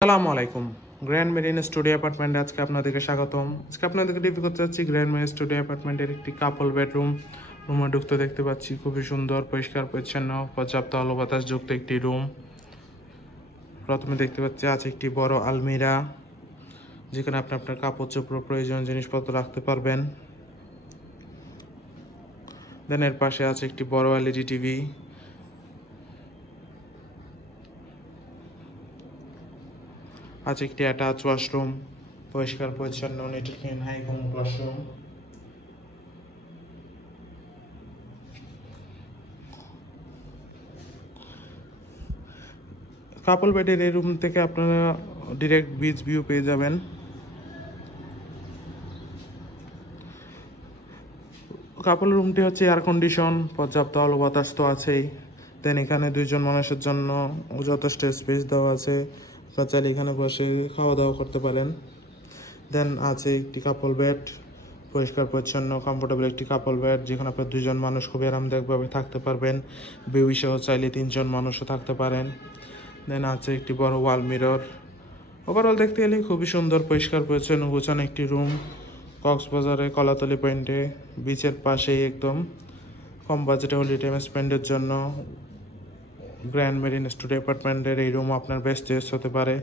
আসসালামু আলাইকুম। Grand marine studio অ্যাপার্টমেন্টে আজকে আপনাদেরকে স্বাগতম। আজকে আপনাদেরকে রিভিউ করতে যাচ্ছি গ্র্যান্ড মেরিন স্টুডিও অ্যাপার্টমেন্টের একটি কাপল বেডরুম। রুমে ঢুকতে দেখতে পাচ্ছি খুবই সুন্দর, পরিষ্কার পরিচ্ছন্ন, পর্যাপ্ত আলো বাতাস যুক্ত একটি রুম। প্রথমে দেখতে পাচ্ছি আছে একটি বড় আলমিরা, যেখানে আপনি আপনার কাপড় চোপড় প্রয়োজনীয় জিনিসপত্র রাখতে পারবেন। দেন এর পাশে আছে একটি বড় এলইডি টিভি। আছে একটি অ্যাটাচ ওয়াশরুম, পরিষ্কার পরিচ্ছন্ন, neat clean, high commode washroom. Couple বেডের এই রুম থেকে আপনারা ডিরেক্ট বিচ ভিউ পেয়ে যাবেন। কাপল রুমটি হচ্ছে এয়ার কন্ডিশন, পর্যাপ্ত আলো বাতাস তো আছেই। দেন এখানে দুইজন মানুষের জন্য যথেষ্ট স্পেস দেওয়া আছে, আপনারা চাইলে এখানে বসে খাওয়া দাওয়া করতে পারেন। দেন আছে একটি কাপল বেড, পরিষ্কার পরিচ্ছন্ন কমফোর্টেবল একটি কাপল বেড, যেখানে আপনার দুজন মানুষ খুবই আরামদায়কভাবে থাকতে পারবেন। বেবি সহ চাইলে 3জন মানুষও থাকতে পারেন। দেন আছে একটি বড় ওয়াল মিরর। ওভারঅল দেখতে গেলে খুবই সুন্দর, পরিষ্কার পরিচ্ছন্ন গোছানো একটি রুম। কক্সবাজারে কলাতলি পয়েন্টে বিচের পাশেই একদম। কম বাজেটে হলিডে টাইম স্পেন্ডের জন্য গ্র্যান্ড মেরিন স্টুডিও অ্যাপার্টমেন্টের এই রুম আপনার বেস্ট চয়েস হতে পারে।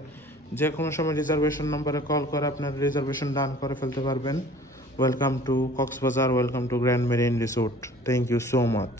যে কোনো সময় রিজার্ভেশন নম্বরে কল করে আপনার রিজার্ভেশন ডান করে ফেলতে পারবেন। Welcome to Cox's Bazar, welcome to grand marine resort. Thank you so much.